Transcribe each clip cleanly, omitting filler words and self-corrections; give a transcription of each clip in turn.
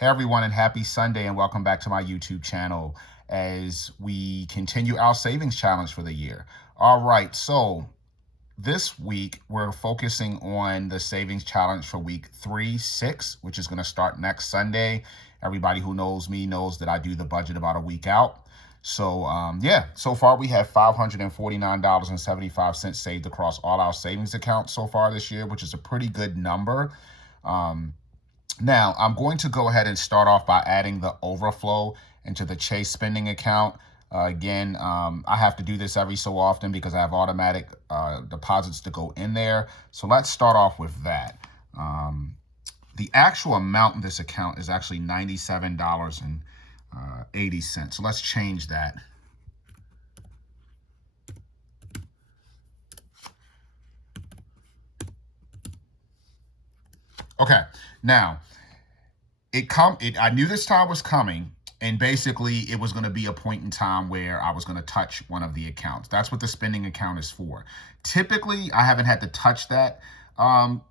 Hey everyone, and happy Sunday, and welcome back to my YouTube channel as we continue our savings challenge for the year. All right, so this week we're focusing on the savings challenge for week 3, 6, which is going to start next Sunday. Everybody who knows me knows that I do the budget about a week out. So so far we have $549.75 saved across all our savings accounts so far this year, which is a pretty good number. Now, I'm going to go ahead and start off by adding the overflow into the Chase spending account. Again, I have to do this every so often because I have automatic deposits to go in there. So let's start off with that. The actual amount in this account is actually $97.80. So let's change that. Okay, now I knew this time was coming, and basically it was going to be a point in time where I was going to touch one of the accounts. That's what the spending account is for. Typically, I haven't had to touch that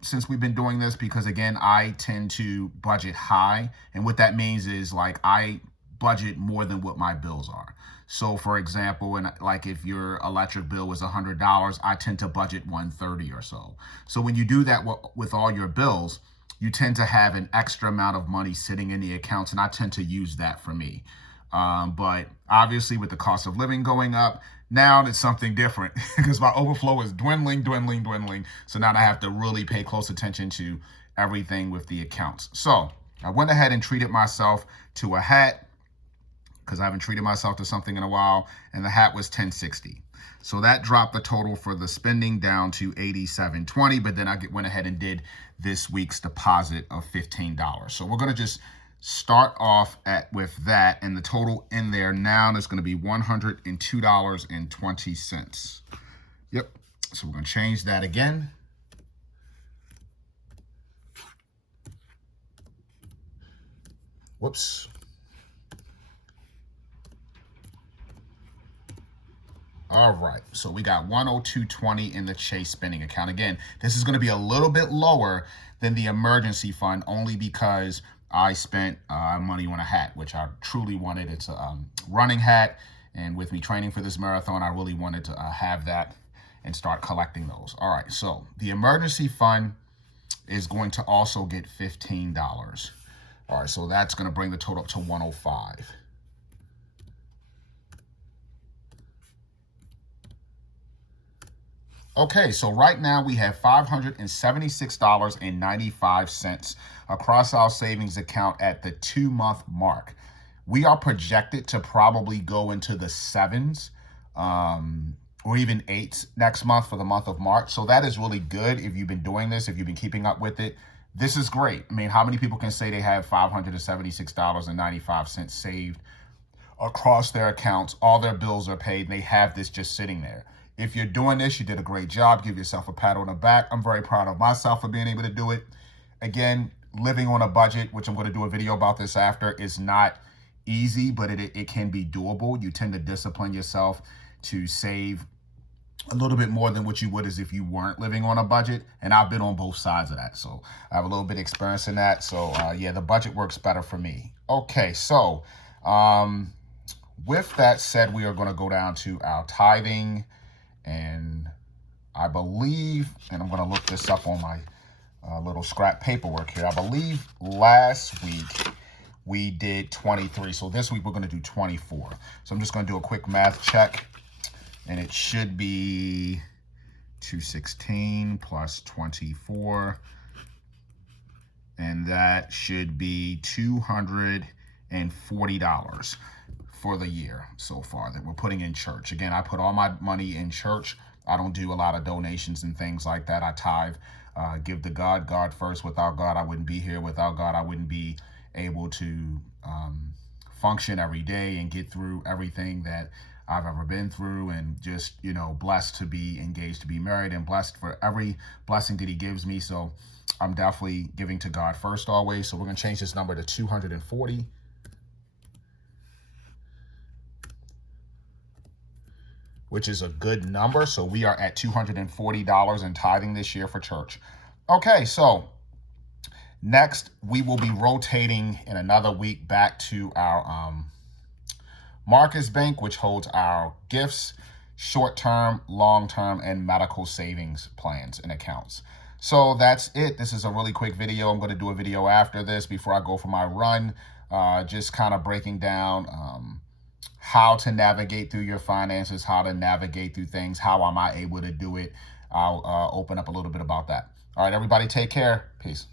since we've been doing this because, again, I tend to budget high, and what that means is like I budget more than what my bills are. So for example, like if your electric bill was $100, I tend to budget $130 or so. So when you do that with all your bills, you tend to have an extra amount of money sitting in the accounts, and I tend to use that for me. But obviously with the cost of living going up, now it's something different because my overflow is dwindling. So now I have to really pay close attention to everything with the accounts. So I went ahead and treated myself to a hat because I haven't treated myself to something in a while, and the hat was $10.60. So that dropped the total for the spending down to $87.20, but then I went ahead and did this week's deposit of $15. So we're going to just start off with that, and the total in there now is going to be $102.20. Yep. So we're going to change that again. Whoops. All right, so we got 102.20 in the Chase spending account. Again, this is going to be a little bit lower than the emergency fund only because I spent money on a hat, which I truly wanted. It's a running hat, and with me training for this marathon, I really wanted to have that and start collecting those. All right, so the emergency fund is going to also get $15. All right, so that's going to bring the total up to 105. Okay, so right now we have $576.95 across our savings account at the 2-month mark. We are projected to probably go into the 7s or even 8s next month for the month of March. So that is really good if you've been doing this, if you've been keeping up with it. This is great. I mean, how many people can say they have $576.95 saved across their accounts? All their bills are paid, and they have this just sitting there. If you're doing this, you did a great job. Give yourself a pat on the back. I'm very proud of myself for being able to do it. Again, living on a budget, which I'm going to do a video about this after, is not easy, but it can be doable. You tend to discipline yourself to save a little bit more than what you would as if you weren't living on a budget. And I've been on both sides of that. So I have a little bit of experience in that. So yeah, the budget works better for me. Okay, so with that said, we are going to go down to our tithing. And I believe, and I'm going to look this up on my little scrap paperwork here. I believe last week we did 23. So this week we're going to do 24. So I'm just going to do a quick math check. And it should be 216 plus 24. And that should be $240 for the year so far that we're putting in church. Again, I put all my money in church. I don't do a lot of donations and things like that. I tithe, give to God. God first. Without God, I wouldn't be here. Without God, I wouldn't be able to function every day and get through everything that I've ever been through, and just, you know, blessed to be engaged, to be married, and blessed for every blessing that he gives me. So I'm definitely giving to God first always. So we're going to change this number to 240. Which is a good number. So we are at $240 in tithing this year for church. Okay, so Next, we will be rotating in another week back to our Marcus Bank, which holds our gifts, short-term, long-term, and medical savings plans and accounts. So that's it. This is a really quick video. I'm going to do a video after this before I go for my run, just kind of breaking down how to navigate through your finances, how to navigate through things, how am I able to do it. I'll open up a little bit about that. All right, everybody, take care. Peace.